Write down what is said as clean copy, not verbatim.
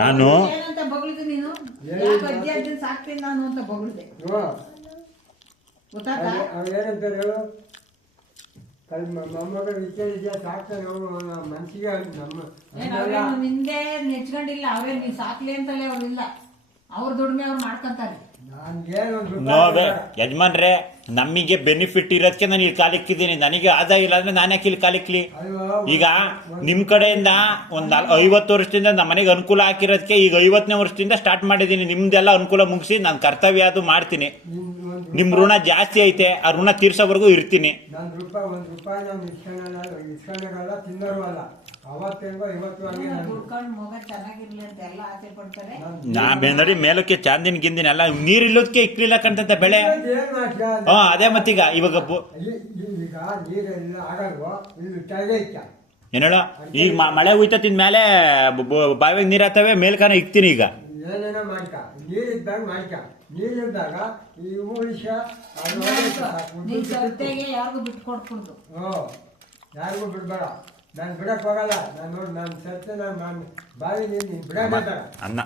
ನಾನು ಏನಂತ ಬಗಳಿದೆ ನೀನು ಯಾಕೆ ಅಜ್ಜಿ ಅಜ್ಜನ್ ಸಾಕ್ತೀನಿ ನಾನು ಅಂತ ಬಗಳಿದೆ ಗೊತ್ತಾಯ್ತಾ ಏನಂತಾರೆ ಹೇಳು ಮೊಮ್ಮಗ ವಿಚಾರಿಸಿದ ಸಾಕ್ತಾನೆ ಮನ್ಸಿಗೆ ನಮ್ಮ ನಿಂದೆ ನೆಚ್ಕೊಂಡಿಲ್ಲ ಅವ್ರೇ ನೀ ಸಾಕ್ಲಿ ಅಂತಲೇ ಅವ್ರಿಲ್ಲ ಅವ್ರ ದುಡಿಮೆ ಅವ್ರು ಮಾಡ್ಕೊಂತಾರೆ. ನೋಡ ಯಜಮಾನ್ರೆ, ನಮಗೆ ಬೆನಿಫಿಟ್ ಇರೋದಕ್ಕೆ ನಾನು ಇಲ್ಲಿ ಕಾಲಿಕ್ಕಿದ್ದೀನಿ. ನನಗೆ ಆದಾಯ ಇಲ್ಲ ಅಂದ್ರೆ ನಾನು ಯಾಕೆ ಇಲ್ಲಿ ಕಾಲಿಕ್ಲಿ? ಈಗ ನಿಮ್ ಕಡೆಯಿಂದ ಒಂದ್ 50 ವರ್ಷದಿಂದ ನಮ್ಮ ಮನೆಗೆ ಅನುಕೂಲ ಹಾಕಿರೋದಕ್ಕೆ ಈಗ 50ನೇ ವರ್ಷದಿಂದ ಸ್ಟಾರ್ಟ್ ಮಾಡಿದ್ದೀನಿ. ನಿಮ್ದೆಲ್ಲ ಅನುಕೂಲ ಮುಗಿಸಿ ನಾನು ಕರ್ತವ್ಯ ಅದು ಮಾಡ್ತೀನಿ. ನಿಮ್ ಋಣ ಜಾಸ್ತಿ ಐತೆ, ಆ ಋಣ ತೀರ್ಸೋವರೆಗೂ ಇರ್ತೀನಿ. ₹1 ನಾವು ಇಸ್ಕೊಂಡಾಗಲ್ಲ ತಿನ್ನೋರು ಅಲ್ಲ. ನಾ ಬೇಂದ್ರೆ ಮೇಲಕ್ಕೆ ಚಾಂದಿನ ಗಿಂದಿನ ಎಲ್ಲ ನೀರಿಲ್ಲೋದಕ್ಕೆ ಇಕ್ಲಿಲ್ಲ ಕಾಣ್ತಂತ ಬೆಳೆ. ಅದೇ ಮತ್ತೀಗ ಇವಾಗ ಏನೇಳ ಈಗ ಮಳೆ ಹೋಯ್ತಿನ ಮೇಲೆ ಬಾವಿಗೆ ನೀರ್ ಆತವೆ, ಮೇಲ್ಕಾನ ಇಕ್ತೀನಿ. ಈಗ ಏನೇನೋ ಮಾಡ್ಕ ನೀರಿದ್ದಾಗ ಮಾಡ್ಕ, ನೀರಿದ್ದಾಗ ಯಾರಿಗೂ ಬಿಟ್ಕೊಡ್ಕೊಡ್ದು. ಯಾರಿಗೂ ಬಿಡ್ಬೇಡ. ನಾನು ಬಿಡಕ್ ಹೋಗಲ್ಲ. ನಾನು ನೋಡಿ ನಾನು ಸತ್ಯ ನಾನು ಬಾವಿ ನೀರು ಬಿಡ ಅನ್ನ